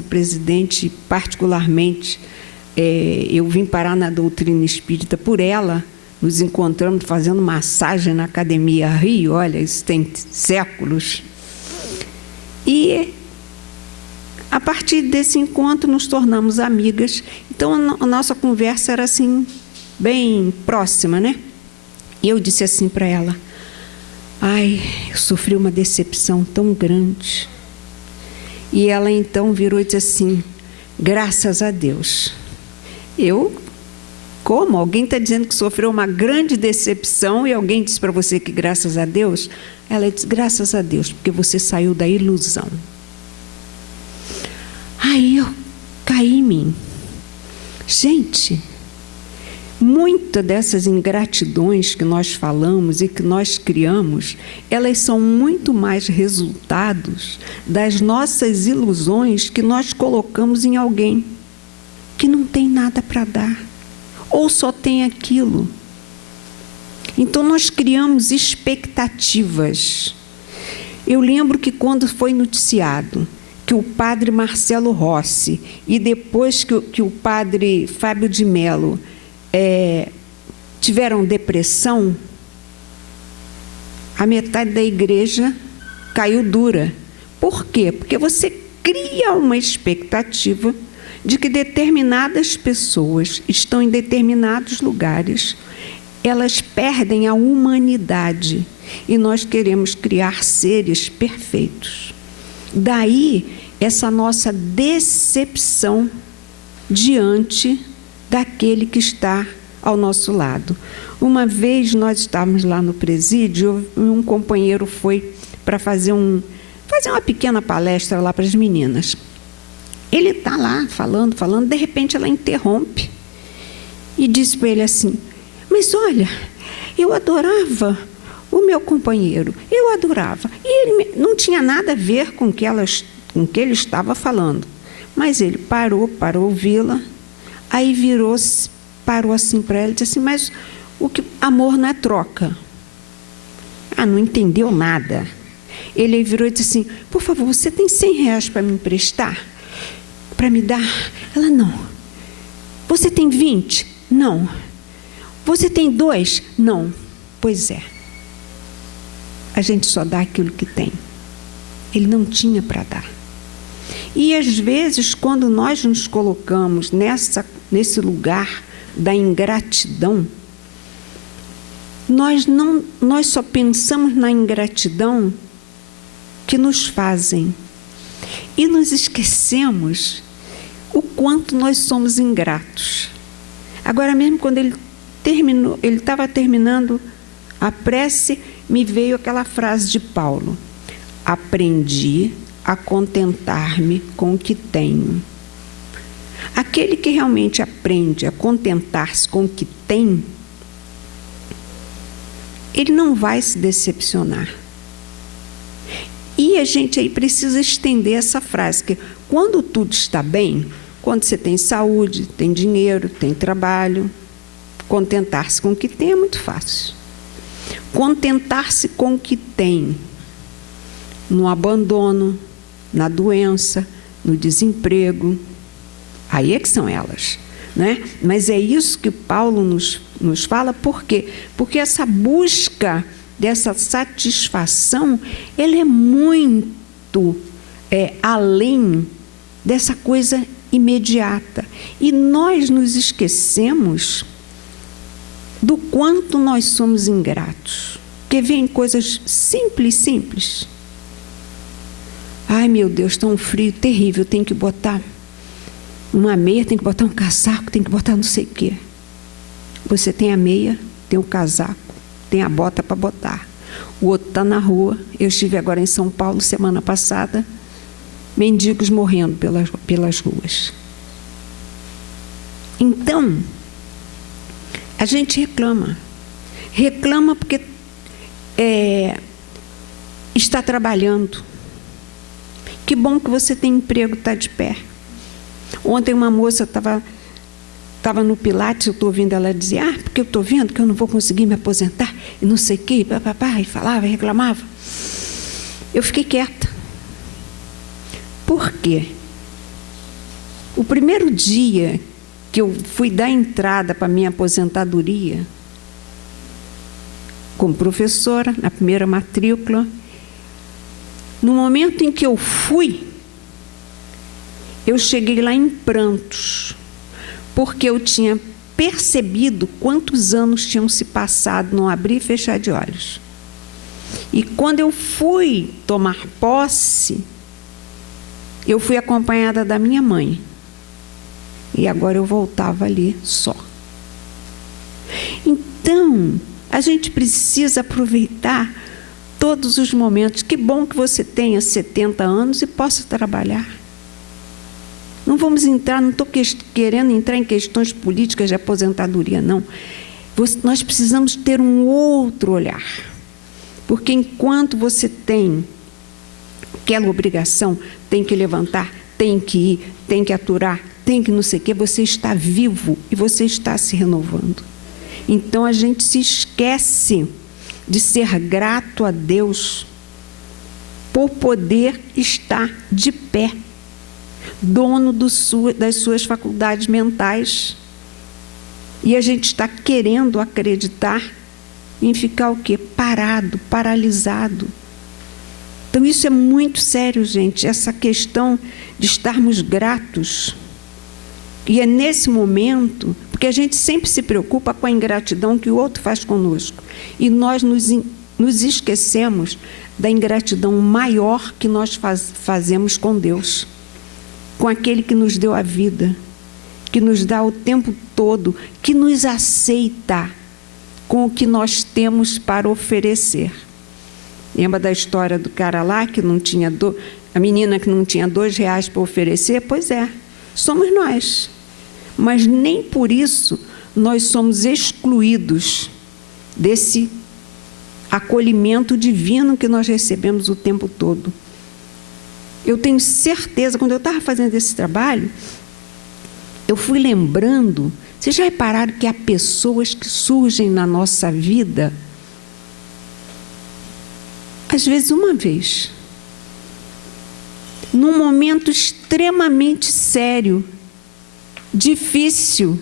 presidente, particularmente, eu vim parar na doutrina espírita por ela. Nos encontramos fazendo massagem na Academia Rio, olha, isso tem séculos. E, a partir desse encontro, nos tornamos amigas. Então, a nossa conversa era assim, bem próxima, né? E eu disse assim para ela: ai, eu sofri uma decepção tão grande. E ela então virou e disse assim: graças a Deus. Como? Alguém está dizendo que sofreu uma grande decepção e alguém disse para você que graças a Deus? Ela disse: graças a Deus, porque você saiu da ilusão. Aí eu caí em mim. Gente, muitas dessas ingratidões que nós falamos e que nós criamos, elas são muito mais resultados das nossas ilusões que nós colocamos em alguém que não tem nada para dar, ou só tem aquilo. Então, nós criamos expectativas. Eu lembro que quando foi noticiado que o padre Marcelo Rossi e depois que o padre Fábio de Mello tiveram depressão, a metade da igreja caiu dura. Por quê? Porque você cria uma expectativa de que determinadas pessoas estão em determinados lugares, elas perdem a humanidade e nós queremos criar seres perfeitos. Daí essa nossa decepção diante daquele que está ao nosso lado. Uma vez nós estávamos lá no presídio e um companheiro foi para fazer uma pequena palestra lá para as meninas. Ele está lá falando, de repente ela interrompe e diz para ele assim: mas olha, eu adorava o meu companheiro, eu adorava. E ele não tinha nada a ver com o que ele estava falando. Mas ele parou para ouvi-la, aí parou assim para ela e disse assim: mas amor não é troca. Não entendeu nada. Ele virou e disse assim: por favor, você tem R$100 para me emprestar? Para me dar? Ela: não. Você tem 20? Não. Você tem 2? Não. Pois é. A gente só dá aquilo que tem. Ele não tinha para dar. E às vezes, quando nós nos colocamos nesse lugar da ingratidão, nós só pensamos na ingratidão que nos fazem. E nos esquecemos o quanto nós somos ingratos. Agora mesmo, quando ele estava terminando a prece, me veio aquela frase de Paulo: aprendi a contentar-me com o que tenho. Aquele que realmente aprende a contentar-se com o que tem, ele não vai se decepcionar. E a gente aí precisa estender essa frase, que quando tudo está bem, quando você tem saúde, tem dinheiro, tem trabalho, contentar-se com o que tem é muito fácil. Contentar-se com o que tem, no abandono, na doença, no desemprego, aí é que são elas, né? Mas é isso que Paulo nos fala. Por quê? Porque essa busca dessa satisfação, ela é muito além dessa coisa imediata. E nós nos esquecemos do quanto nós somos ingratos. Porque vem coisas simples. Ai, meu Deus, está um frio terrível, tem que botar uma meia, tem que botar um casaco, tem que botar não sei o quê. Você tem a meia, tem o casaco, tem a bota para botar. O outro está na rua. Eu estive agora em São Paulo, semana passada, mendigos morrendo pelas ruas. Então, a gente reclama. Reclama porque está trabalhando. Que bom que você tem emprego, está de pé. Ontem uma moça estava no Pilates, eu estou ouvindo ela dizer: porque eu estou vendo que eu não vou conseguir me aposentar, e não sei o quê, e falava, e reclamava. Eu fiquei quieta. Por quê? O primeiro dia que eu fui dar entrada para a minha aposentadoria, como professora, na primeira matrícula, no momento em que eu fui, eu cheguei lá em prantos, porque eu tinha percebido quantos anos tinham se passado no abrir e fechar de olhos. E quando eu fui tomar posse, eu fui acompanhada da minha mãe. E agora eu voltava ali só. Então, a gente precisa aproveitar todos os momentos. Que bom que você tenha 70 anos e possa trabalhar. Não vamos entrar, não estou querendo entrar em questões políticas de aposentadoria, não. Nós precisamos ter um outro olhar. Porque enquanto você tem aquela obrigação, tem que levantar, tem que ir, tem que aturar, tem que não sei o quê, você está vivo e você está se renovando. Então a gente se esquece de ser grato a Deus por poder estar de pé, dono das suas faculdades mentais. E a gente está querendo acreditar em ficar o quê? Parado, paralisado. Então isso é muito sério, gente, essa questão de estarmos gratos. E é nesse momento, porque a gente sempre se preocupa com a ingratidão que o outro faz conosco. E nós nos esquecemos da ingratidão maior que nós fazemos com Deus, com aquele que nos deu a vida, que nos dá o tempo todo, que nos aceita com o que nós temos para oferecer. Lembra da história do cara lá, que não tinha a menina que não tinha R$2 para oferecer? Pois é, somos nós. Mas nem por isso nós somos excluídos desse acolhimento divino que nós recebemos o tempo todo. Eu tenho certeza, quando eu estava fazendo esse trabalho, eu fui lembrando. Vocês já repararam que há pessoas que surgem na nossa vida, às vezes uma vez, num momento extremamente sério, difícil,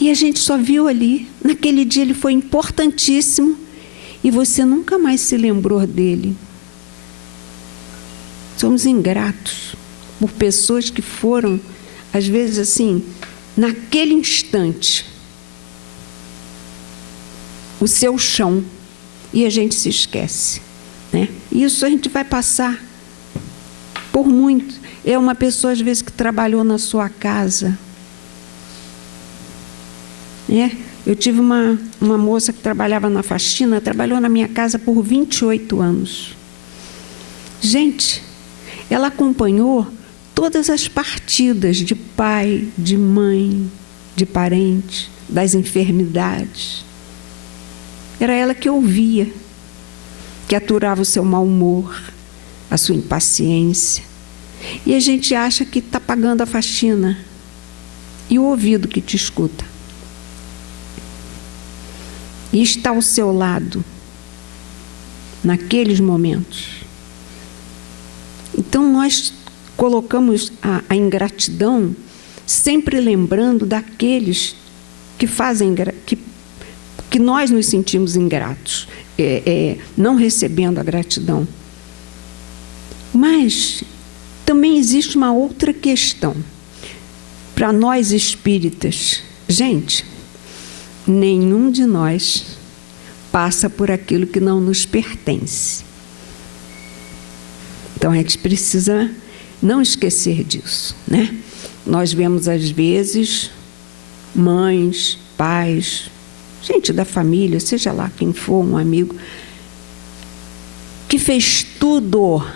e a gente só viu ali, naquele dia ele foi importantíssimo, e você nunca mais se lembrou dele. Somos ingratos por pessoas que foram, às vezes assim, naquele instante, o seu chão, e a gente se esquece, né? Isso a gente vai passar por muito. É uma pessoa, às vezes, que trabalhou na sua casa, né? Eu tive uma moça que trabalhava na faxina, trabalhou na minha casa por 28 anos. Gente, ela acompanhou todas as partidas de pai, de mãe, de parente, das enfermidades. Era ela que ouvia, que aturava o seu mau humor, a sua impaciência. E a gente acha que está pagando a faxina. E o ouvido que te escuta. E está ao seu lado, naqueles momentos. Então nós colocamos a ingratidão sempre lembrando daqueles que fazem, que nós nos sentimos ingratos, não recebendo a gratidão. Mas também existe uma outra questão. Para nós espíritas, gente, nenhum de nós passa por aquilo que não nos pertence. Então a gente precisa não esquecer disso, né? Nós vemos às vezes mães, pais, gente da família, seja lá quem for, um amigo, que fez tudo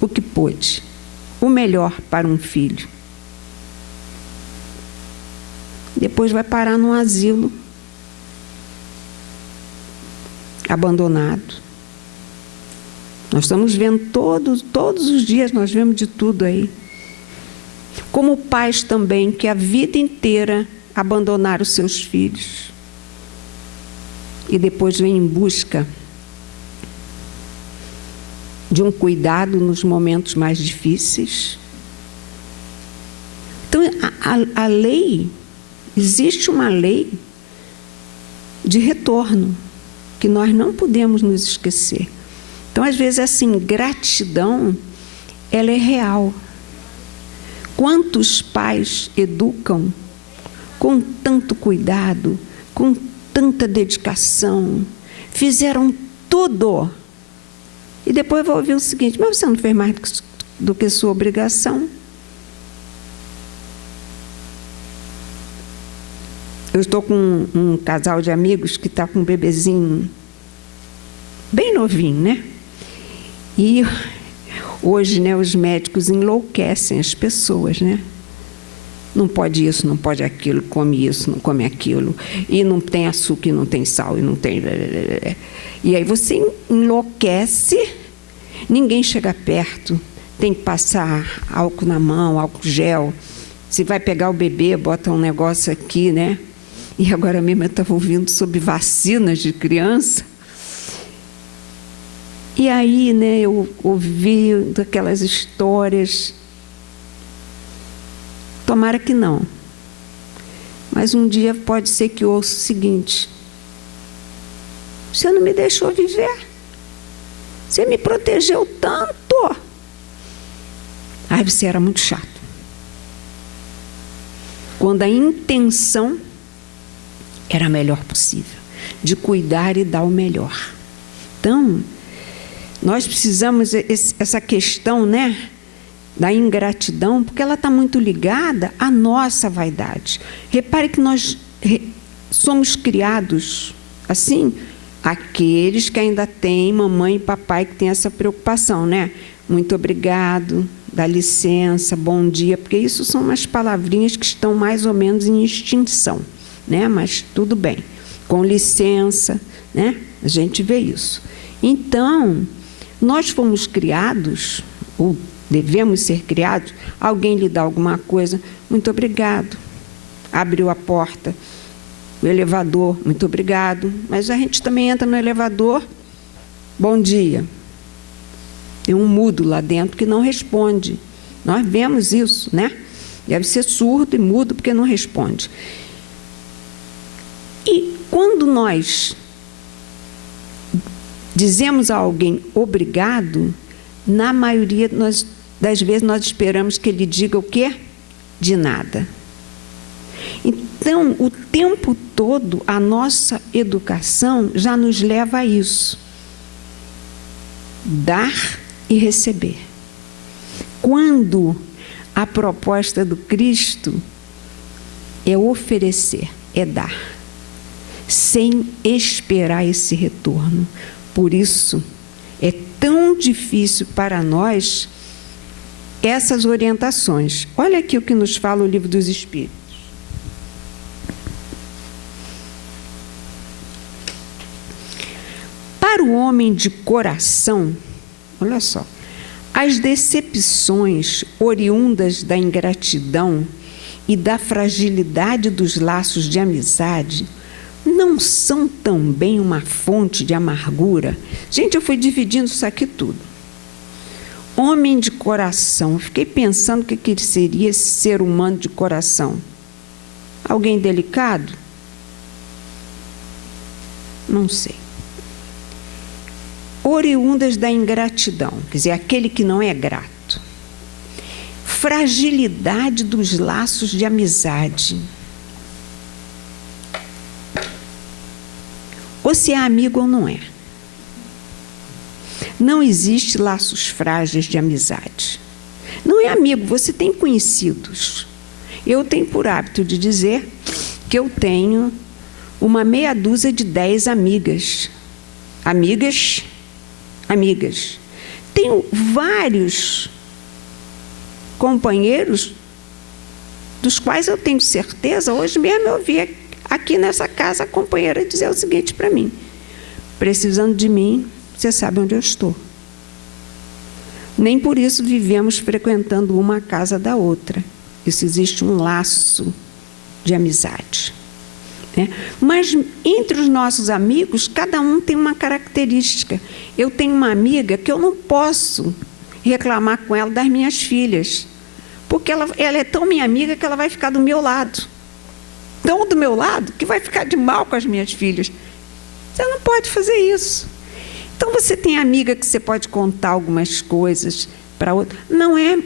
o que pôde, o melhor para um filho. Depois vai parar num asilo, abandonado. Nós estamos vendo todos os dias, nós vemos de tudo aí. Como pais também, que a vida inteira abandonaram os seus filhos. E depois vêm em busca de um cuidado nos momentos mais difíceis. Então, a lei, existe uma lei de retorno, que nós não podemos nos esquecer. Então, às vezes, essa ingratidão, ela é real. Quantos pais educam com tanto cuidado, com tanta dedicação, fizeram tudo, e depois vai ouvir o seguinte: mas você não fez mais do que sua obrigação? Eu estou com um casal de amigos que está com um bebezinho bem novinho, né? E hoje, né, os médicos enlouquecem as pessoas, né? Não pode isso, não pode aquilo, come isso, não come aquilo, e não tem açúcar, e não tem sal, e não tem... E aí você enlouquece, ninguém chega perto, tem que passar álcool na mão, álcool gel. Se vai pegar o bebê, bota um negócio aqui, né? E agora mesmo eu estava ouvindo sobre vacinas de criança. E aí, né, eu ouvi daquelas histórias. Tomara que não. Mas um dia pode ser que eu ouça o seguinte: você não me deixou viver. Você me protegeu tanto. Ai, você era muito chato. Quando a intenção era a melhor possível, de cuidar e dar o melhor. Então, nós precisamos essa questão, né, da ingratidão, porque ela está muito ligada à nossa vaidade. Repare que nós somos criados assim, aqueles que ainda têm mamãe e papai que têm essa preocupação, né? Muito obrigado, dá licença, bom dia, porque isso são umas palavrinhas que estão mais ou menos em extinção, né? Mas tudo bem, com licença, né? A gente vê isso. Então, nós fomos criados, ou devemos ser criados, alguém lhe dá alguma coisa, muito obrigado, abriu a porta, o elevador, muito obrigado, mas a gente também entra no elevador, bom dia. Tem um mudo lá dentro que não responde. Nós vemos isso, né? Deve ser surdo e mudo porque não responde. E quando nós dizemos a alguém obrigado, na maioria das vezes nós esperamos que ele diga o quê? De nada. Então, o tempo todo, a nossa educação já nos leva a isso. Dar e receber. Quando a proposta do Cristo é oferecer, é dar, sem esperar esse retorno. Por isso, é tão difícil para nós essas orientações. Olha aqui o que nos fala o Livro dos Espíritos. Para o homem de coração, olha só, as decepções oriundas da ingratidão e da fragilidade dos laços de amizade não são também uma fonte de amargura? Gente, eu fui dividindo isso aqui tudo. Homem de coração, fiquei pensando o que seria esse ser humano de coração. Alguém delicado? Não sei. Oriundas da ingratidão, quer dizer, aquele que não é grato. Fragilidade dos laços de amizade. Ou se é amigo ou não é. Não existe laços frágeis de amizade. Não é amigo, você tem conhecidos. Eu tenho por hábito de dizer que eu tenho uma meia dúzia de 10 amigas. Amigas. Tenho vários companheiros dos quais eu tenho certeza. Hoje mesmo eu vi aqui nessa casa a companheira dizer o seguinte para mim: precisando de mim, você sabe onde eu estou. Nem por isso vivemos frequentando uma casa da outra. Isso existe um laço de amizade. né? Mas entre os nossos amigos, cada um tem uma característica. Eu tenho uma amiga que eu não posso reclamar com ela das minhas filhas, porque ela é tão minha amiga que ela vai ficar do meu lado. Tão do meu lado que vai ficar de mal com as minhas filhas. Você não pode fazer isso. Então, você tem amiga que você pode contar algumas coisas para outra. Não é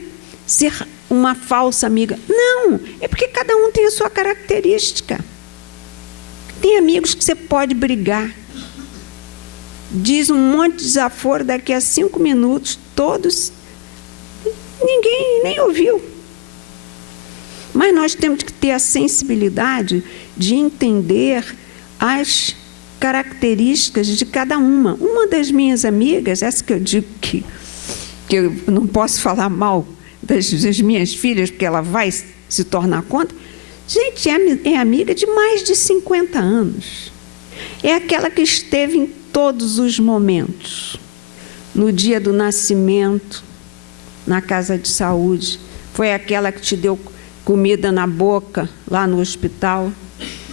ser uma falsa amiga. Não, é porque cada um tem a sua característica. Tem amigos que você pode brigar. Diz um monte de desaforo, daqui a 5 minutos, todos, ninguém nem ouviu. Mas nós temos que ter a sensibilidade de entender as características de cada uma. Uma das minhas amigas, essa que eu digo que eu não posso falar mal das minhas filhas, porque ela vai se tornar contra, gente, é amiga de mais de 50 anos. É aquela que esteve em todos os momentos. No dia do nascimento, na casa de saúde, foi aquela que te deu comida na boca, lá no hospital,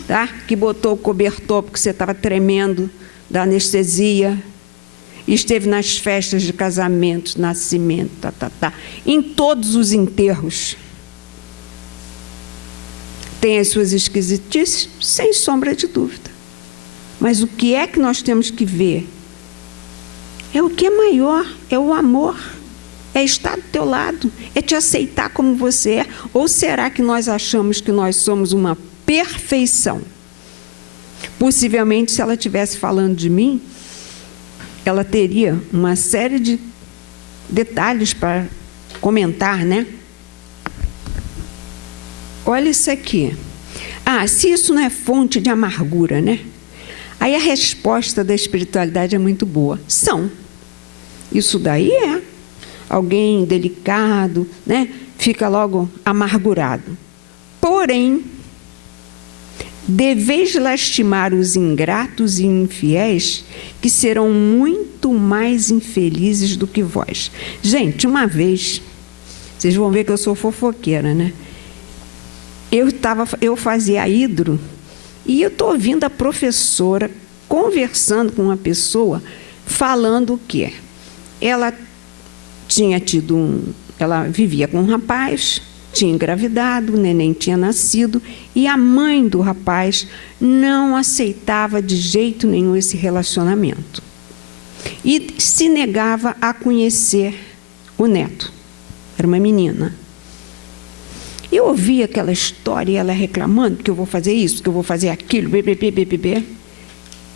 tá? Que botou o cobertor porque você estava tremendo da anestesia, esteve nas festas de casamento, nascimento, em todos os enterros. Tem as suas esquisitices, sem sombra de dúvida. Mas o que é que nós temos que ver? É o que é maior, é o amor. É estar do teu lado, é te aceitar como você é. Ou será que nós achamos que nós somos uma perfeição? Possivelmente, se ela estivesse falando de mim, ela teria uma série de detalhes para comentar, né? Olha isso aqui. Ah, se isso não é fonte de amargura, né? Aí a resposta da espiritualidade é muito boa. São. Isso daí é. Alguém delicado, né? Fica logo amargurado. Porém, deveis lastimar os ingratos e infiéis, que serão muito mais infelizes do que vós. Gente, uma vez, vocês vão ver que eu sou fofoqueira, né? Eu fazia hidro e eu estou ouvindo a professora conversando com uma pessoa, falando o quê? Ela vivia com um rapaz, tinha engravidado, o neném tinha nascido, e a mãe do rapaz não aceitava de jeito nenhum esse relacionamento. E se negava a conhecer o neto. Era uma menina. Eu ouvi aquela história, ela reclamando que eu vou fazer isso, que eu vou fazer aquilo, bebê.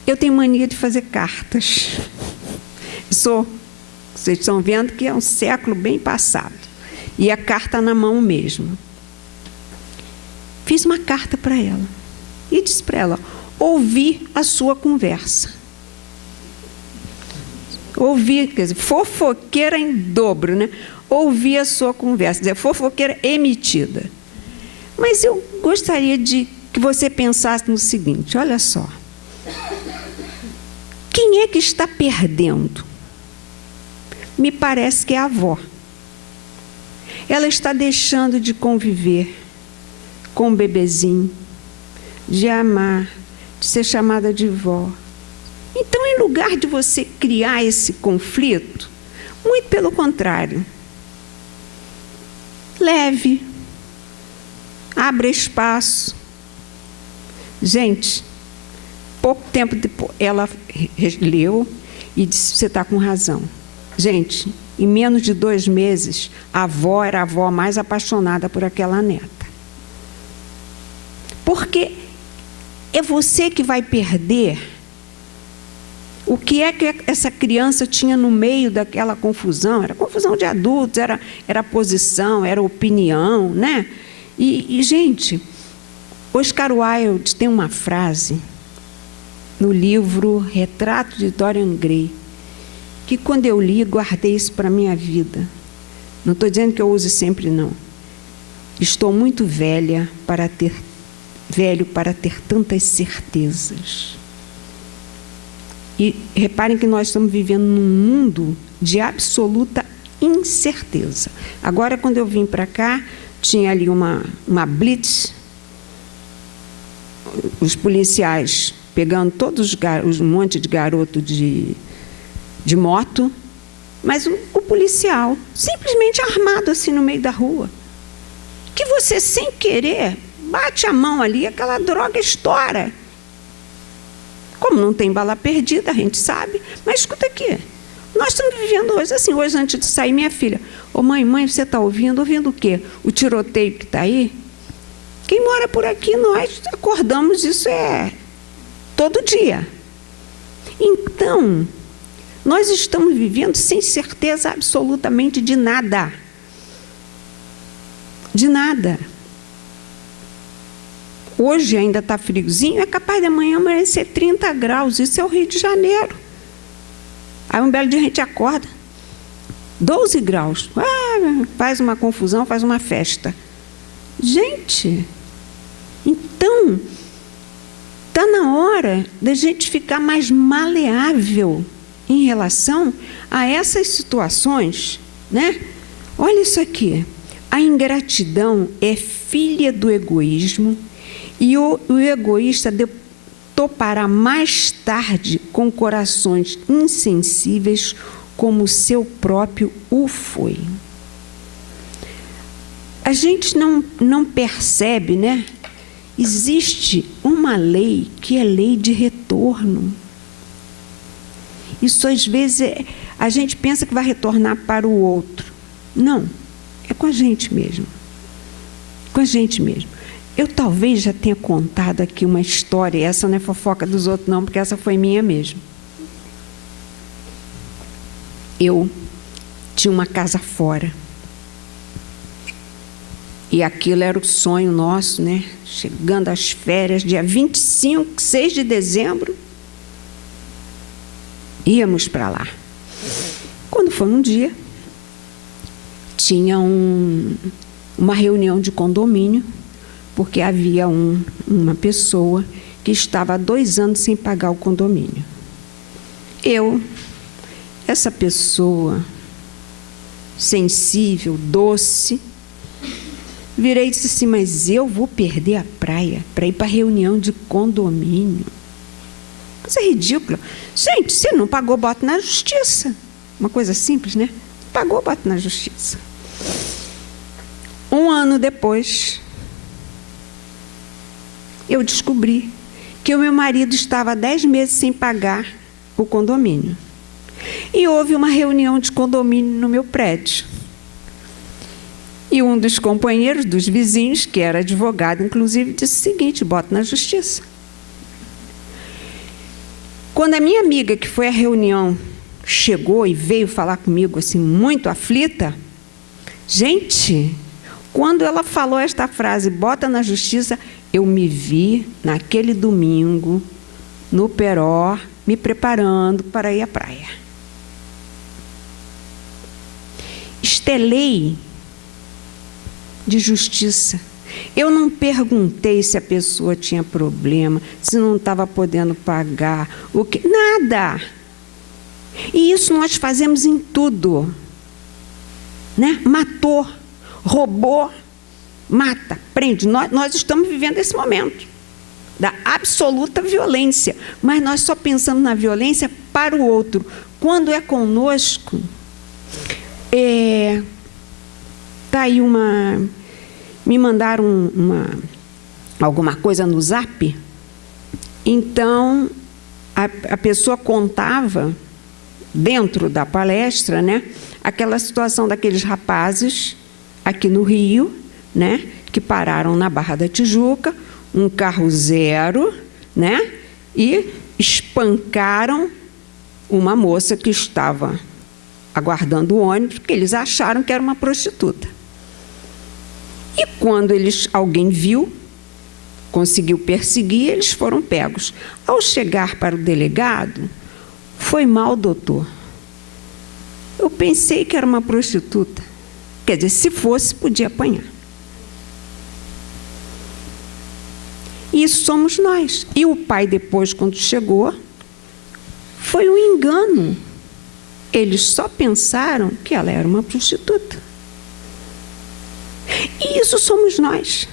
Eu tenho mania de fazer cartas. Vocês estão vendo que é um século bem passado. E a carta na mão mesmo. Fiz uma carta para ela. E disse para ela, ouvi a sua conversa. Ouvi, quer dizer, fofoqueira em dobro, né? Ouvi a sua conversa, quer dizer, fofoqueira emitida. Mas eu gostaria de que você pensasse no seguinte, olha só. Quem é que está perdendo? Me parece que é a avó. Ela está deixando de conviver com o bebezinho, de amar, de ser chamada de vó. Então, em lugar de você criar esse conflito, muito pelo contrário, leve, abra espaço. Gente, pouco tempo depois, ela leu e disse, você está com razão. Gente, em menos de 2 meses, a avó era a avó mais apaixonada por aquela neta. Porque é você que vai perder o que é que essa criança tinha no meio daquela confusão. Era confusão de adultos, era posição, era opinião, né? E, gente, Oscar Wilde tem uma frase no livro Retrato de Dorian Gray, que quando eu li, guardei isso para a minha vida. Não estou dizendo que eu use sempre, não. Estou muito velho para ter tantas certezas. E reparem que nós estamos vivendo num mundo de absoluta incerteza. Agora, quando eu vim para cá, tinha ali uma blitz, os policiais pegando todos um monte de garoto de moto, mas o policial simplesmente armado assim no meio da rua, que você sem querer bate a mão ali, aquela droga estoura. Como não tem bala perdida, a gente sabe, mas escuta aqui, nós estamos vivendo hoje assim. Hoje, antes de sair, minha filha: ô mãe, você está ouvindo o quê? O tiroteio que está aí? Quem mora por aqui, nós acordamos, isso todo dia. Então, nós estamos vivendo sem certeza absolutamente de nada. De nada. Hoje ainda está friozinho, é capaz de amanhã amanhecer 30 graus. Isso é o Rio de Janeiro. Aí um belo dia a gente acorda, 12 graus. Faz uma confusão, faz uma festa. Gente, então, está na hora da gente ficar mais maleável em relação a essas situações, né? Olha isso aqui. A ingratidão é filha do egoísmo, e o egoísta topará mais tarde com corações insensíveis, como o seu próprio o foi. A gente não percebe, né? Existe uma lei que é lei de retorno. Isso, às vezes, a gente pensa que vai retornar para o outro. Não, é com a gente mesmo. Com a gente mesmo. Eu talvez já tenha contado aqui uma história, essa não é fofoca dos outros não, porque essa foi minha mesmo. Eu tinha uma casa fora. E aquilo era o sonho nosso, né? Chegando às férias, dia 25, 6 de dezembro, íamos para lá. Quando foi um dia, tinha uma reunião de condomínio, porque havia uma pessoa que estava há 2 anos sem pagar o condomínio. Essa pessoa sensível, doce, virei e disse assim: mas eu vou perder a praia para ir para a reunião de condomínio? Isso é ridículo. Gente, se não pagou, bota na justiça. Uma coisa simples, né? Pagou, bota na justiça. 1 ano depois, eu descobri que o meu marido estava há 10 meses sem pagar o condomínio. E houve uma reunião de condomínio no meu prédio. E um dos companheiros, dos vizinhos, que era advogado, inclusive, disse o seguinte: bota na justiça. Quando a minha amiga, que foi à reunião, chegou e veio falar comigo, assim, muito aflita, gente, quando ela falou esta frase, bota na justiça, eu me vi naquele domingo, no Peró, me preparando para ir à praia. Estelei de justiça. Eu não perguntei se a pessoa tinha problema, se não estava podendo pagar, o que, nada. E isso nós fazemos em tudo, né? Matou, roubou, mata, prende. Nós estamos vivendo esse momento da absoluta violência, mas nós só pensamos na violência para o outro. Quando é conosco, tá aí me mandaram alguma coisa no Zap. Então, a pessoa contava, dentro da palestra, né, aquela situação daqueles rapazes aqui no Rio, né, que pararam na Barra da Tijuca, um carro zero, né, e espancaram uma moça que estava aguardando o ônibus, porque eles acharam que era uma prostituta. E quando alguém viu, conseguiu perseguir, eles foram pegos. Ao chegar para o delegado, foi mal, doutor. Eu pensei que era uma prostituta. Quer dizer, se fosse, podia apanhar. Isso somos nós. E o pai, depois, quando chegou, foi um engano. Eles só pensaram que ela era uma prostituta. E isso somos nós.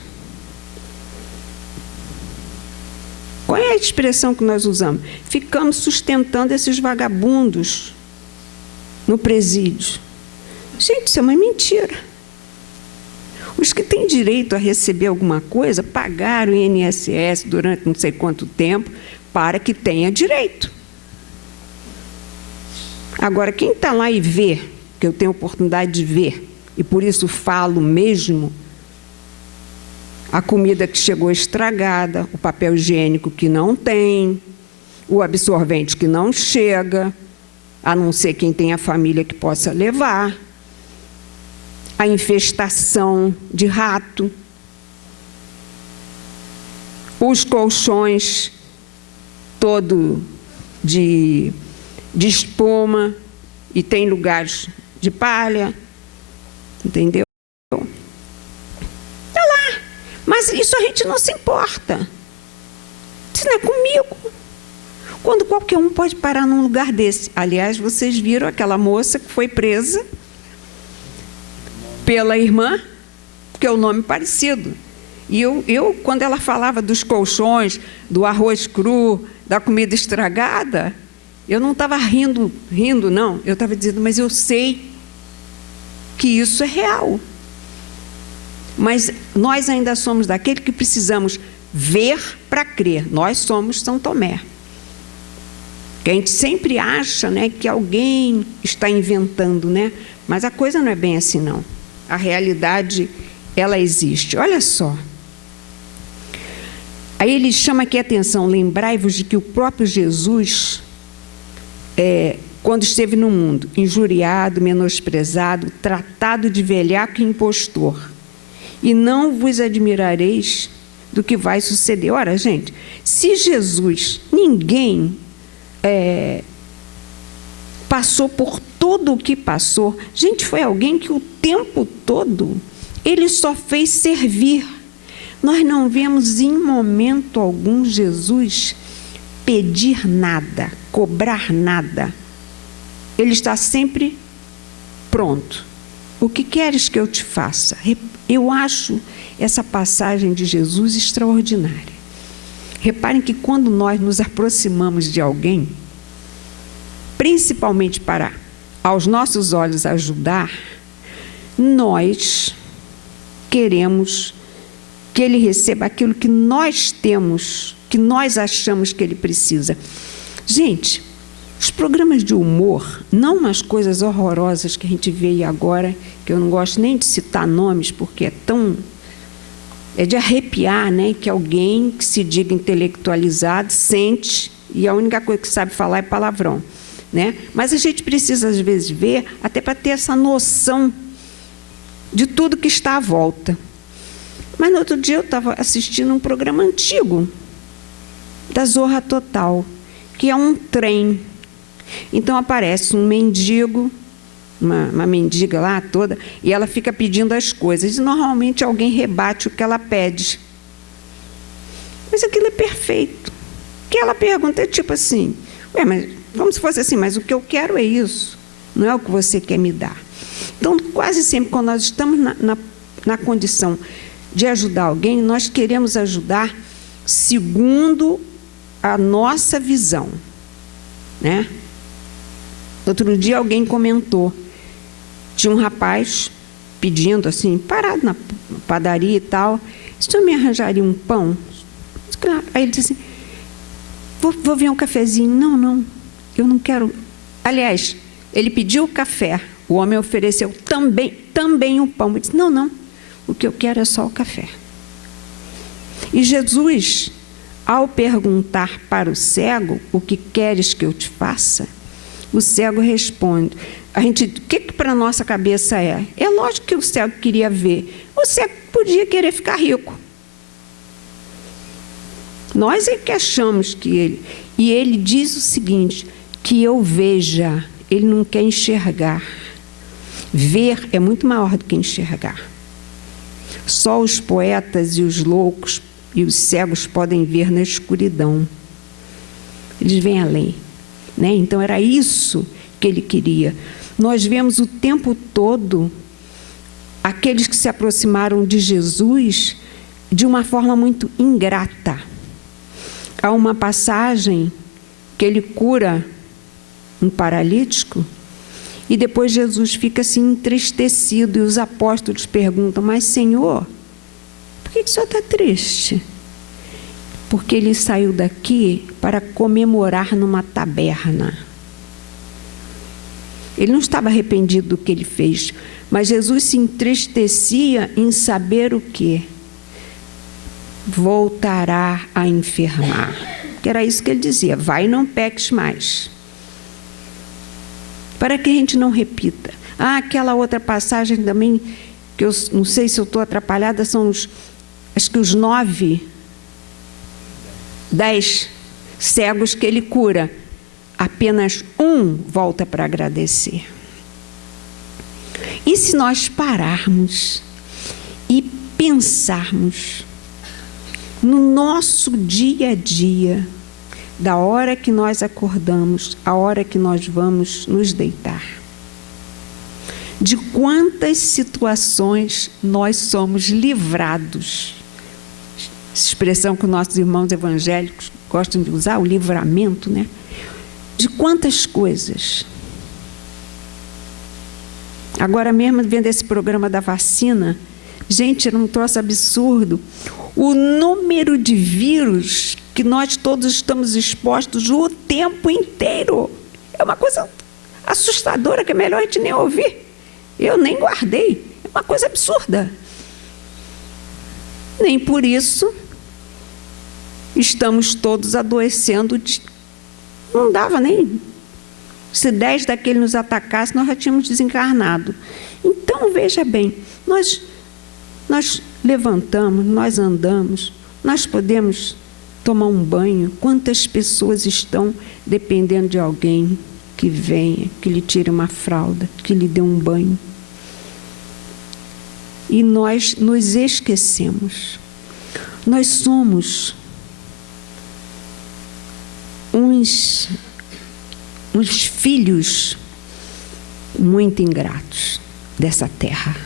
Qual é a expressão que nós usamos? Ficamos sustentando esses vagabundos no presídio. Gente, isso é uma mentira. Os que têm direito a receber alguma coisa pagaram o INSS durante não sei quanto tempo para que tenha direito. Agora, quem está lá e vê, que eu tenho oportunidade de ver, e por isso falo mesmo, a comida que chegou estragada, o papel higiênico que não tem, o absorvente que não chega, a não ser quem tem a família que possa levar, a infestação de rato, os colchões todo de espuma e tem lugares de palha, entendeu? Está lá, mas isso a gente não se importa. Isso não é comigo. Quando qualquer um pode parar num lugar desse. Aliás, vocês viram aquela moça que foi presa pela irmã, porque é o nome parecido. E eu, quando ela falava dos colchões, do arroz cru, da comida estragada, eu não estava rindo não. Eu estava dizendo, mas eu sei que isso é real. Mas nós ainda somos daquele que precisamos ver para crer. Nós somos São Tomé. Que a gente sempre acha, né, que alguém está inventando, né? Mas a coisa não é bem assim, não. A realidade, ela existe. Olha só. Aí ele chama aqui a atenção, lembrai-vos de que o próprio Jesus, quando esteve no mundo, injuriado, menosprezado, tratado de velhaco e impostor, e não vos admirareis do que vai suceder. Ora, gente, se Jesus, ninguém passou por tudo o que passou, gente, foi alguém que o tempo todo ele só fez servir. Nós não vemos em momento algum Jesus pedir nada, cobrar nada. Ele está sempre pronto. O que queres que eu te faça? Eu acho essa passagem de Jesus extraordinária. Reparem que quando nós nos aproximamos de alguém, principalmente para, aos nossos olhos, ajudar, nós queremos que ele receba aquilo que nós temos, que nós achamos que ele precisa. Gente, os programas de humor, não umas coisas horrorosas que a gente vê aí agora, que eu não gosto nem de citar nomes, porque é de arrepiar, né? Que alguém que se diga intelectualizado sente, e a única coisa que sabe falar é palavrão, né? Mas a gente precisa, às vezes, ver, até para ter essa noção de tudo que está à volta. Mas no outro dia eu estava assistindo um programa antigo, da Zorra Total, que é um trem. Então aparece um mendigo, uma mendiga lá toda, e ela fica pedindo as coisas. E normalmente alguém rebate o que ela pede. Mas aquilo é perfeito. O que ela pergunta é tipo assim, mas como se fosse assim, mas o que eu quero é isso, não é o que você quer me dar. Então, quase sempre, quando nós estamos na condição de ajudar alguém, nós queremos ajudar segundo a nossa visão, né? Outro dia alguém comentou, tinha um rapaz pedindo assim, parado na padaria e tal, se eu me arranjaria um pão? Aí ele disse assim, vou ver um cafezinho. Não, eu não quero. Aliás, ele pediu o café, o homem ofereceu também o pão. Ele disse, não, o que eu quero é só o café. E Jesus, ao perguntar para o cego, o que queres que eu te faça? O cego responde. O que para a nossa cabeça é? É lógico que o cego queria ver. O cego podia querer ficar rico. Nós é que achamos que ele... E ele diz o seguinte, que eu veja, ele não quer enxergar. Ver é muito maior do que enxergar. Só os poetas e os loucos e os cegos podem ver na escuridão. Eles vêm além, né? Então, era isso que ele queria. Nós vemos o tempo todo aqueles que se aproximaram de Jesus de uma forma muito ingrata. Há uma passagem que ele cura um paralítico e depois Jesus fica assim entristecido e os apóstolos perguntam: mas Senhor, por que o Senhor está triste? Porque ele saiu daqui para comemorar numa taberna. Ele não estava arrependido do que ele fez, mas Jesus se entristecia em saber o quê? Voltará a enfermar. Que era isso que ele dizia: vai e não peques mais. Para que a gente não repita. Aquela outra passagem também, que eu não sei se eu estou atrapalhada, são acho que os 10 cegos que ele cura. Apenas um volta para agradecer. E se nós pararmos e pensarmos no nosso dia a dia, da hora que nós acordamos, a hora que nós vamos nos deitar, de quantas situações nós somos livrados, essa expressão que os nossos irmãos evangélicos gostam de usar, o livramento, né? De quantas coisas. Agora mesmo, vendo esse programa da vacina, gente, era um troço absurdo. O número de vírus que nós todos estamos expostos o tempo inteiro. É uma coisa assustadora que é melhor a gente nem ouvir. Eu nem guardei. É uma coisa absurda. Nem por isso estamos todos adoecendo. Não dava nem. Se 10 daqueles nos atacassem, nós já tínhamos desencarnado. Então, veja bem, nós levantamos, nós andamos, nós podemos tomar um banho. Quantas pessoas estão dependendo de alguém que venha, que lhe tire uma fralda, que lhe dê um banho? E nós nos esquecemos. Nós somos uns filhos muito ingratos dessa terra.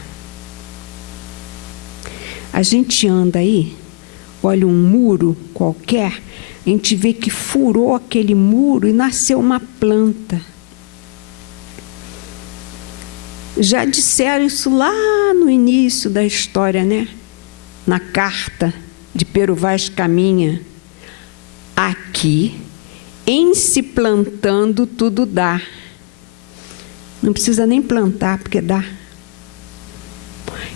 A gente anda aí, olha um muro qualquer, a gente vê que furou aquele muro e nasceu uma planta. Já disseram isso lá no início da história, né? Na carta de Pero Vaz Caminha. Aqui, em se plantando, tudo dá. Não precisa nem plantar, porque dá.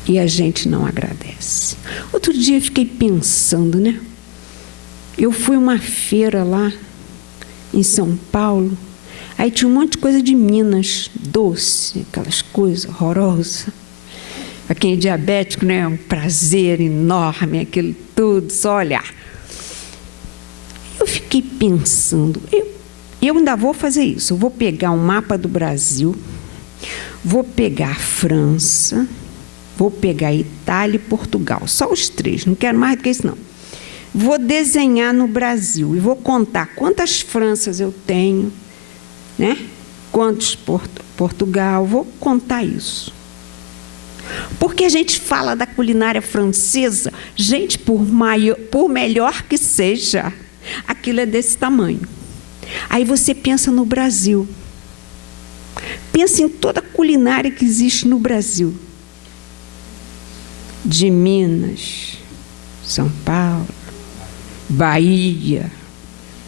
E a gente não agradece. Outro dia eu fiquei pensando, né? Eu fui a uma feira lá em São Paulo, aí tinha um monte de coisa de Minas, doce, aquelas coisas horrorosas. Para quem é diabético, né? É um prazer enorme, aquilo tudo, só olhar. Eu fiquei pensando, eu ainda vou fazer isso, eu vou pegar um mapa do Brasil, vou pegar a França, vou pegar a Itália e Portugal, só os 3, não quero mais do que isso não. Vou desenhar no Brasil e vou contar quantas Franças eu tenho, né? Quantos Portugal, vou contar isso. Porque a gente fala da culinária francesa, gente, por melhor que seja, aquilo é desse tamanho. Aí você pensa no Brasil. Pensa em toda a culinária que existe no Brasil. De Minas, São Paulo, Bahia,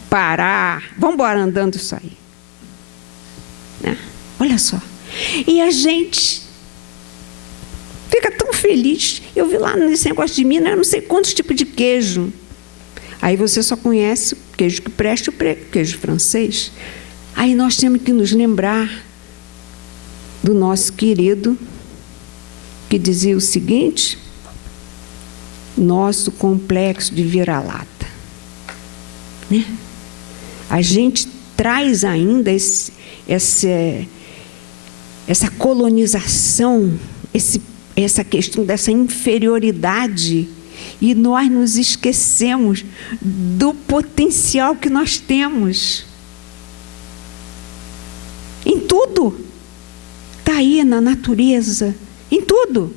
Pará. Vamos embora andando isso aí. Né? Olha só. E a gente fica tão feliz. Eu vi lá nesse negócio de Minas, eu não sei quantos tipos de queijo. Aí você só conhece o queijo que presta, o queijo francês. Aí nós temos que nos lembrar do nosso querido, que dizia o seguinte: nosso complexo de vira-lata. Né? A gente traz ainda essa colonização, essa questão dessa inferioridade, e nós nos esquecemos do potencial que nós temos. Em tudo. Está aí na natureza. Em tudo.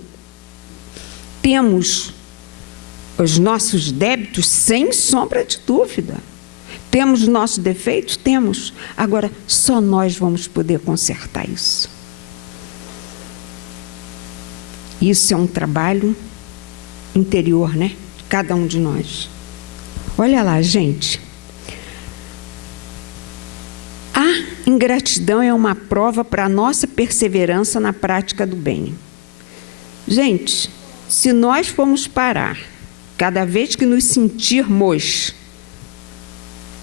Temos os nossos débitos, sem sombra de dúvida. Temos nossos defeitos? Temos. Agora, só nós vamos poder consertar isso. Isso é um trabalho interior, né? De cada um de nós. Olha lá, gente. A ingratidão é uma prova para a nossa perseverança na prática do bem. Gente, se nós formos parar, cada vez que nos sentirmos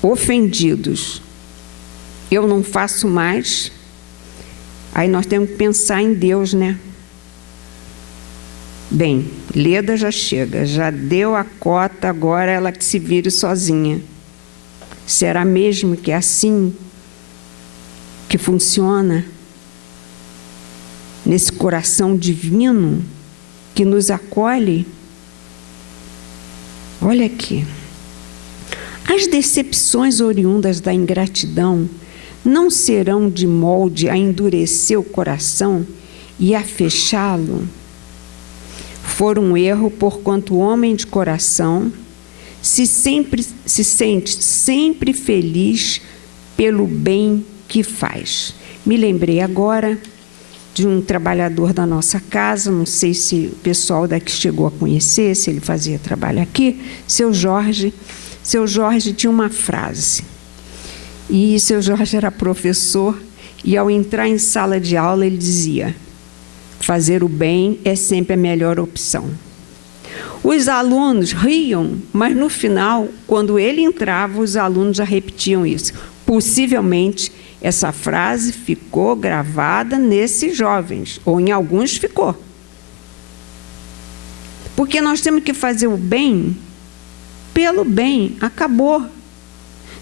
ofendidos, eu não faço mais, aí nós temos que pensar em Deus, né? Bem, Leda já chega, já deu a cota, agora ela que se vire sozinha. Será mesmo que é assim que funciona nesse coração divino que nos acolhe? Olha aqui. As decepções oriundas da ingratidão não serão de molde a endurecer o coração e a fechá-lo? For um erro, porquanto o homem de coração se sente sempre feliz pelo bem que faz. Me lembrei agora de um trabalhador da nossa casa, não sei se o pessoal daqui chegou a conhecer, se ele fazia trabalho aqui, seu Jorge. Seu Jorge tinha uma frase, e seu Jorge era professor, e ao entrar em sala de aula ele dizia: fazer o bem é sempre a melhor opção. Os alunos riam, mas no final, quando ele entrava, os alunos já repetiam isso. Possivelmente, essa frase ficou gravada nesses jovens, ou em alguns ficou. Porque nós temos que fazer o bem pelo bem, acabou.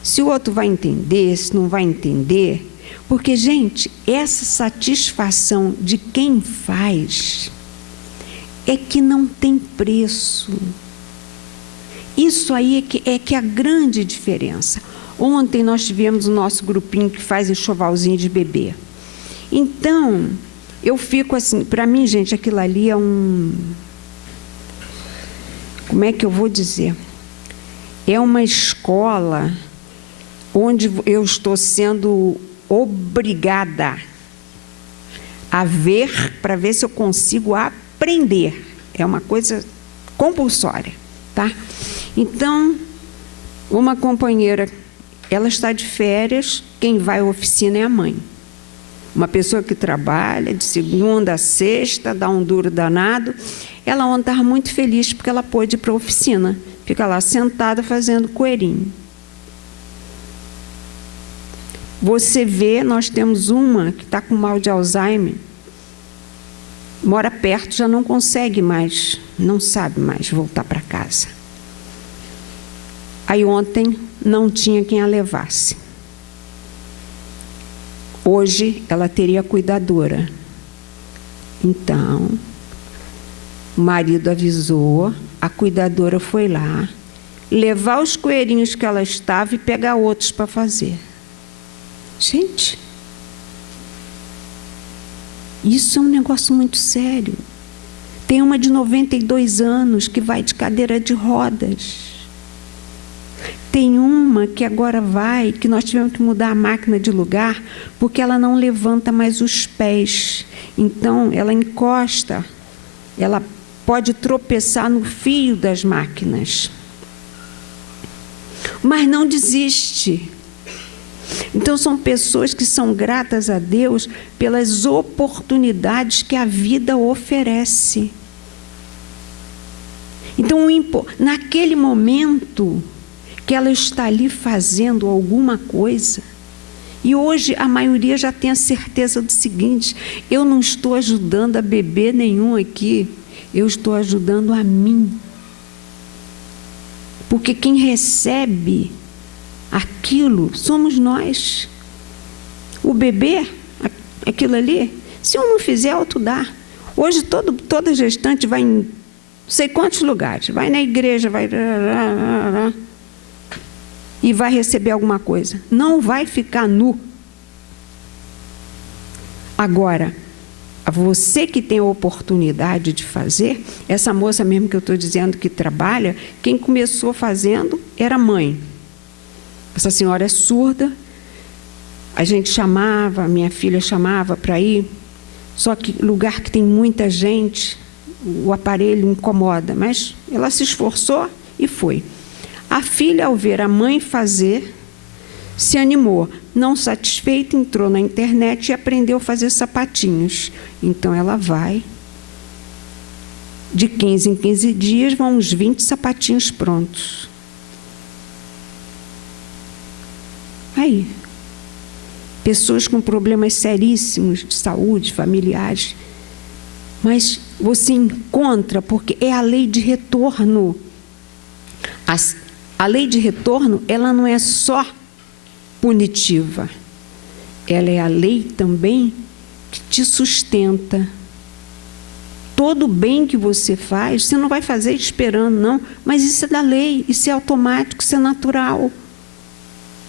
Se o outro vai entender, se não vai entender. Porque, gente, essa satisfação de quem faz é que não tem preço. Isso aí é que é a grande diferença. Ontem nós tivemos o nosso grupinho que faz enxovalzinho de bebê. Então, eu fico assim, para mim, gente, aquilo ali é um... Como é que eu vou dizer? É uma escola onde eu estou sendo obrigada a ver, para ver se eu consigo aprender. É uma coisa compulsória, tá? Então, uma companheira, ela está de férias, quem vai à oficina é a mãe. Uma pessoa que trabalha de segunda a sexta, dá um duro danado. Ela ontem estava muito feliz porque ela pôde ir para a oficina. Fica lá sentada fazendo coelhinho. Você vê, nós temos uma que está com mal de Alzheimer, mora perto, já não consegue mais, não sabe mais voltar para casa. Aí ontem não tinha quem a levasse. Hoje ela teria cuidadora. Então, o marido avisou, a cuidadora foi lá, levar os coelhinhos que ela estava e pegar outros para fazer. Gente, isso é um negócio muito sério. Tem uma de 92 anos que vai de cadeira de rodas. Tem uma que agora vai, que nós tivemos que mudar a máquina de lugar, porque ela não levanta mais os pés. Então, ela encosta, ela pode tropeçar no fio das máquinas. Mas não desiste. Então, são pessoas que são gratas a Deus pelas oportunidades que a vida oferece. Então, naquele momento que ela está ali fazendo alguma coisa, e hoje a maioria já tem a certeza do seguinte: eu não estou ajudando a bebê nenhum aqui, eu estou ajudando a mim. Porque quem recebe aquilo somos nós. O bebê, aquilo ali, se um não fizer, outro dá. Hoje toda gestante vai em não sei quantos lugares, vai na igreja, vai e vai receber alguma coisa. Não vai ficar nu. Agora, você que tem a oportunidade de fazer, essa moça mesmo que eu estou dizendo que trabalha, quem começou fazendo era a mãe. Essa senhora é surda. A gente chamava, minha filha chamava para ir, só que lugar que tem muita gente, o aparelho incomoda, mas ela se esforçou e foi. A filha, ao ver a mãe fazer, se animou. Não satisfeita, entrou na internet e aprendeu a fazer sapatinhos. Então, ela vai. De 15 em 15 dias, vão uns 20 sapatinhos prontos. Aí, pessoas com problemas seríssimos de saúde, familiares. Mas você encontra, porque é a lei de retorno. A lei de retorno, ela não é só punitiva. Ela é a lei também que te sustenta. Todo bem que você faz, você não vai fazer esperando, não. Mas isso é da lei, isso é automático, isso é natural.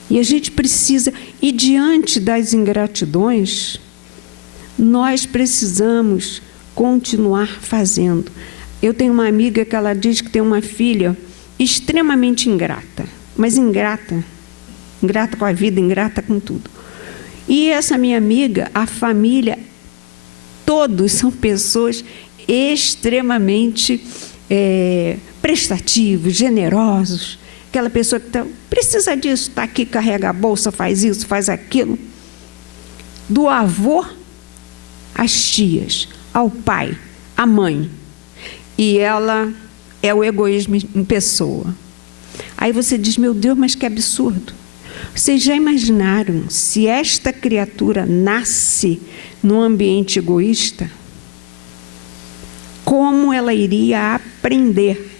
E a gente precisa, e diante das ingratidões, nós precisamos continuar fazendo. Eu tenho uma amiga que ela diz que tem uma filha extremamente ingrata, mas ingrata com a vida, ingrata com tudo. E essa minha amiga, a família, todos são pessoas extremamente prestativos, generosos. Aquela pessoa que precisa disso, está aqui, carrega a bolsa, faz isso, faz aquilo. Do avô às tias, ao pai, à mãe. E ela é o egoísmo em pessoa. Aí você diz, meu Deus, mas que absurdo. Vocês já imaginaram se esta criatura nasce num ambiente egoísta? Como ela iria aprender?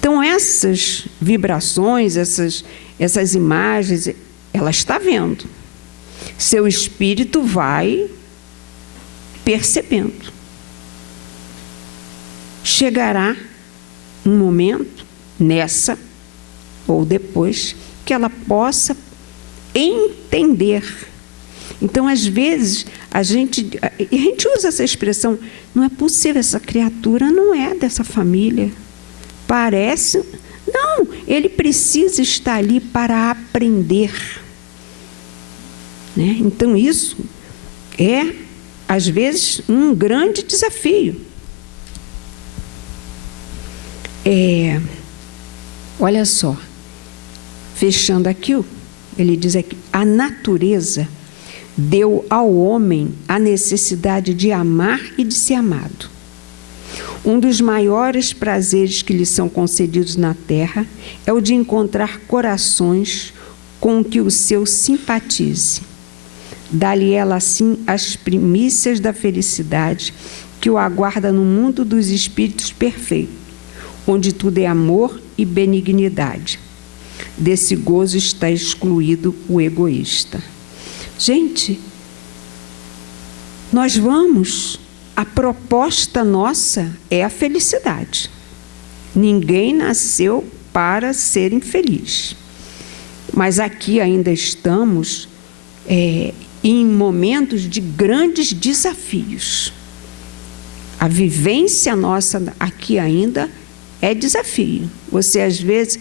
Então, essas vibrações, essas imagens, ela está vendo. Seu espírito vai percebendo. Chegará um momento, nessa ou depois, que ela possa entender. Então, às vezes, a gente usa essa expressão, não é possível, essa criatura não é dessa família. Parece... Não, ele precisa estar ali para aprender. Né? Então, isso é, às vezes, um grande desafio. Olha só, fechando aqui, ele diz aqui, a natureza deu ao homem a necessidade de amar e de ser amado. Um dos maiores prazeres que lhe são concedidos na terra é o de encontrar corações com que o seu simpatize. Dá-lhe ela, assim, as primícias da felicidade que o aguarda no mundo dos espíritos perfeitos, onde tudo é amor e benignidade. Desse gozo está excluído o egoísta. Gente, nós vamos... A proposta nossa é a felicidade. Ninguém nasceu para ser infeliz. Mas aqui ainda estamos em momentos de grandes desafios. A vivência nossa aqui ainda é desafio. Você, às vezes,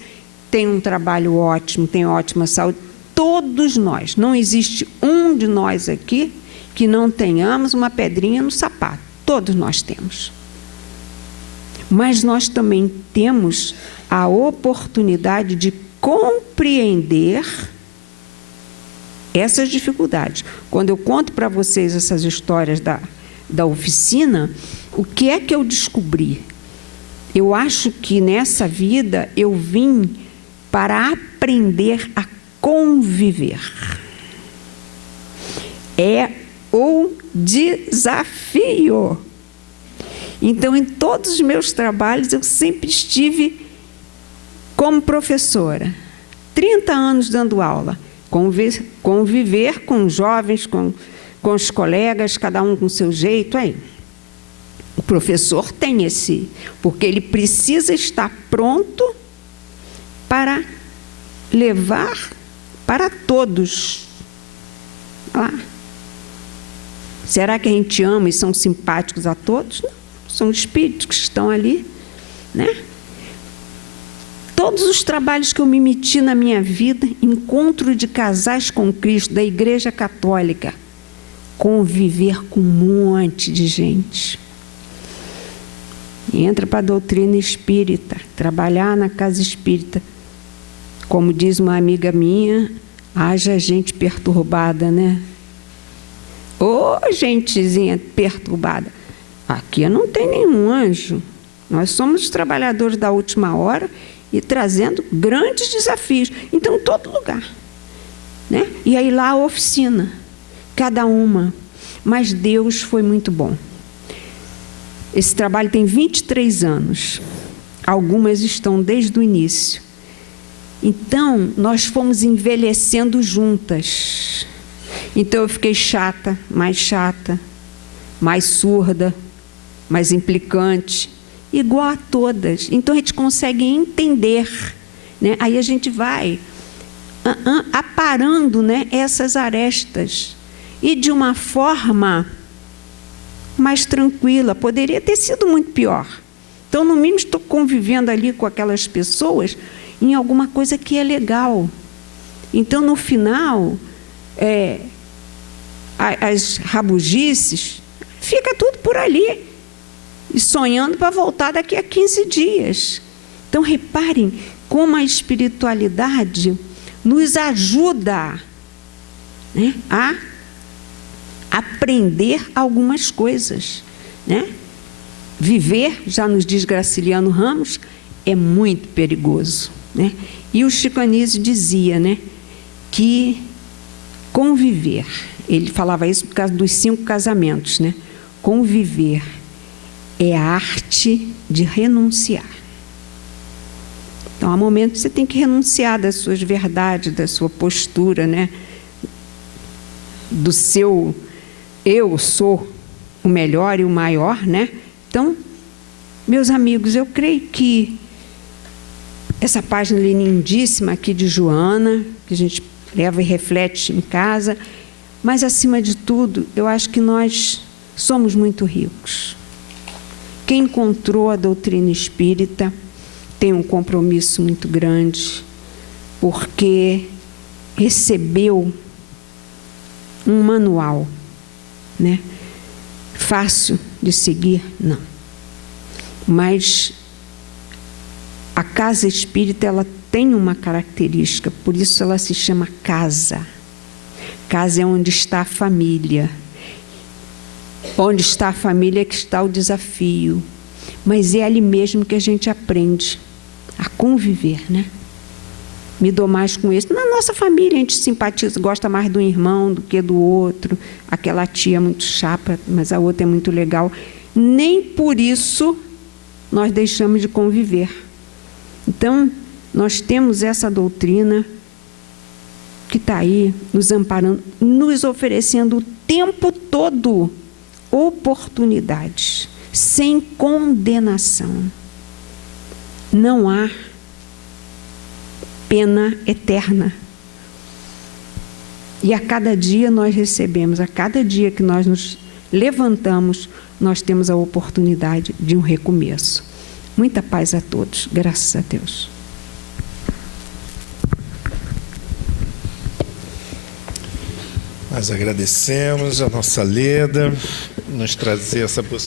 tem um trabalho ótimo, tem ótima saúde. Todos nós, não existe um de nós aqui que não tenhamos uma pedrinha no sapato. Todos nós temos. Mas nós também temos a oportunidade de compreender essas dificuldades. Quando eu conto para vocês essas histórias da oficina, o que é que eu descobri? Eu acho que nessa vida eu vim para aprender a conviver. É o desafio. Então, em todos os meus trabalhos, eu sempre estive como professora. 30 anos dando aula. Conviver com jovens, com os colegas, cada um com seu jeito. Aí. O professor tem esse... Porque ele precisa estar pronto para levar para todos. Lá. Será que a gente ama e são simpáticos a todos? Não, são espíritos que estão ali, né? Todos os trabalhos que eu me meti na minha vida, encontro de casais com Cristo, da Igreja Católica, conviver com um monte de gente. Entra para a doutrina espírita, trabalhar na casa espírita. Como diz uma amiga minha, haja gente perturbada, né? Ô, gentezinha perturbada. Aqui não tem nenhum anjo. Nós somos os trabalhadores da última hora e trazendo grandes desafios. Então, em todo lugar. Né? E aí lá a oficina, cada uma. Mas Deus foi muito bom. Esse trabalho tem 23 anos. Algumas estão desde o início. Então, nós fomos envelhecendo juntas. Então, eu fiquei chata, mais surda, mais implicante, igual a todas. Então, a gente consegue entender, né? Aí a gente vai aparando, né, essas arestas. E de uma forma mais tranquila. Poderia ter sido muito pior. Então, no mínimo, estou convivendo ali com aquelas pessoas em alguma coisa que é legal. Então, no final, as rabugices, fica tudo por ali. E sonhando para voltar daqui a 15 dias. Então, reparem como a espiritualidade nos ajuda, né, a aprender algumas coisas, né? Viver, já nos diz Graciliano Ramos, é muito perigoso, né? E o Chico Anísio dizia, né, que conviver, ele falava isso por causa dos 5 casamentos, né? Conviver é a arte de renunciar. Então, há momentos que você tem que renunciar das suas verdades, da sua postura, né? Do seu eu sou o melhor e o maior, né? Então, meus amigos, eu creio que essa página lindíssima aqui de Joana, que a gente leva e reflete em casa, mas, acima de tudo, eu acho que nós somos muito ricos. Quem encontrou a doutrina espírita tem um compromisso muito grande, porque recebeu um manual, né? Fácil de seguir, não. Mas a casa espírita, ela tem uma característica, por isso ela se chama casa. Casa é onde está a família. Onde está a família é que está o desafio. Mas é ali mesmo que a gente aprende a conviver, né? Me dou mais com esse. Na nossa família, a gente simpatiza, gosta mais do irmão do que do outro. Aquela tia é muito chata, mas a outra é muito legal. Nem por isso nós deixamos de conviver. Então, nós temos essa doutrina que está aí, nos amparando, nos oferecendo o tempo todo oportunidades, sem condenação. Não há pena eterna. E a cada dia nós recebemos, a cada dia que nós nos levantamos, nós temos a oportunidade de um recomeço. Muita paz a todos, graças a Deus. Nós agradecemos a nossa Leda nos trazer essa possibilidade.